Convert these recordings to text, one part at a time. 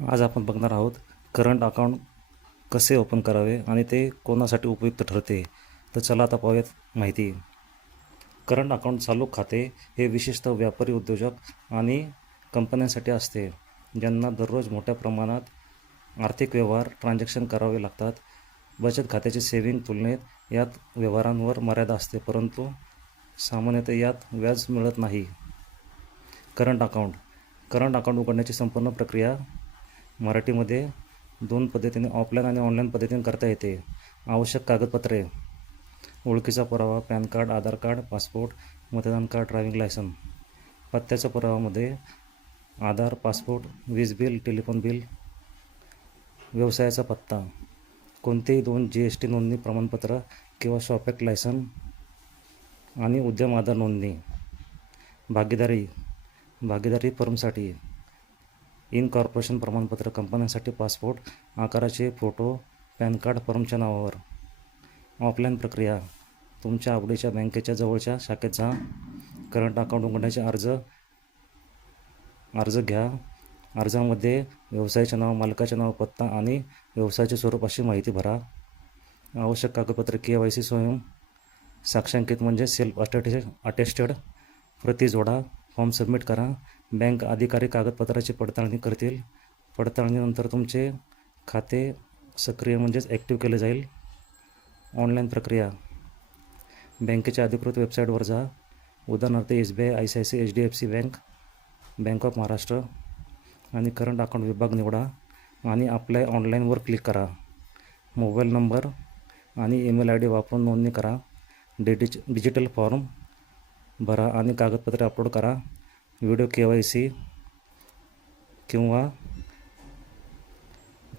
आज आपण बघणार आहोत करंट अकाउंट कसे ओपन करावे आणि ते कोणासाठी उपयुक्त ठरते. तर चला आता पाहूयात माहिती. करंट अकाउंट चालू खाते हे विशेषतः व्यापारी, उद्योजक आणि कंपन्यांसाठी असते, ज्यांना दररोज मोठ्या प्रमाणात आर्थिक व्यवहार ट्रान्झॅक्शन करावे लागतात. बचत खात्याचे सेव्हिंग तुलनेत यात व्यवहारांवर मर्यादा असते, परंतु सामान्यतः यात व्याज मिळत नाही. करंट अकाउंट उघडण्याची संपूर्ण प्रक्रिया मराठीमध्ये 2 पद्धतीने ऑफलाईन आणि ऑनलाईन पद्धतीने करता येते. आवश्यक कागदपत्रे: ओळखीचा पुरावा, पॅन कार्ड, आधार कार्ड, पासपोर्ट, मतदान कार्ड, ड्रायव्हिंग लायसन. पत्त्याचा पुरावामध्ये आधार, पासपोर्ट, वीज बिल, टेलिफोन बिल. व्यवसायाचा पत्ता: कोणतेही 2 GST नोंदणी प्रमाणपत्र किंवा शॉप ॲक्ट लायसन आणि उद्यम आधार नोंदणी. भागीदारी फर्मसाठी इनकॉर्पोरेशन प्रमाणपत्र, कंपन्यांसाठी पासपोर्ट आकाराचे फोटो, पॅन कार्ड फर्मच्या नावावर. ऑफलाईन प्रक्रिया: तुमच्या आवडीच्या बँकेच्या जवळच्या शाखेत जा. करंट अकाउंट उघडण्याचे अर्ज घ्या. अर्जामध्ये व्यवसायाचे नाव, मालकाचे नाव, पत्ता आणि व्यवसायाचे स्वरूप अशी माहिती भरा. आवश्यक कागदपत्रे: KYC स्वयं साक्षांकित म्हणजे सेल्फ अटेस्टेड प्रती जोडा. फॉर्म सबमिट करा. बँक अधिकारी कागदपत्राची पडताळणी करतील. पडताळणीनंतर तुमचे खाते सक्रिय ॲक्टिव्ह केले जाईल. ऑनलाईन प्रक्रिया: बँकेच्या अधिकृत वेबसाईटवर जा. उदाहरणार्थ SBI, ICICI, HDFC bank, bank of Maharashtra आणि करंट अकाउंट विभाग निवडा आणि अप्लाय ऑनलाईनवर क्लिक करा. मोबाईल नंबर आणि ईमेल ID वापरून नोंदणी करा. डिजिटल फॉर्म भरा आणि कागदपत्रे अपलोड करा. व्हिडिओ KYC किंवा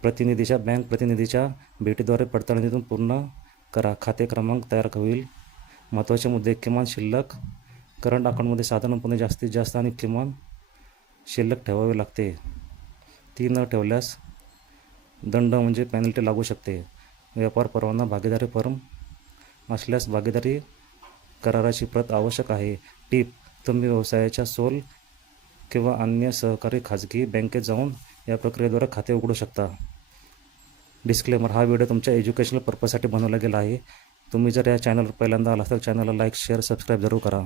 बँक प्रतिनिधीच्या भेटीद्वारे पडताळणीतून पूर्ण करा. खाते क्रमांक तयार होईल. महत्त्वाचे मुद्दे: किमान शिल्लक: करंट अकाउंटमध्ये साधारणपणे जास्तीत जास्त आणि किमान शिल्लक ठेवावे लागते. ती न ठेवल्यास दंड पेनल्टी लागू शकते. व्यापार परवाना: भागीदारी फर्म असल्यास भागीदारी कराराची प्रत आवश्यक आहे. टिप: तुम्ही व्यवसायाच्या सोल किंवा अन्य सहकारी खाजगी बँकेत जाऊन या प्रक्रियेद्वारे खाते उघडू शकता. डिस्क्लेमर: हा व्हिडिओ तुमच्या एज्युकेशनल पर्पजसाठी बनवला गेला आहे. तुम्ही जर या चॅनलवर पहिल्यांदा आला असाल तर चॅनलला लाईक, शेअर, सबस्क्राईब जरूर करा.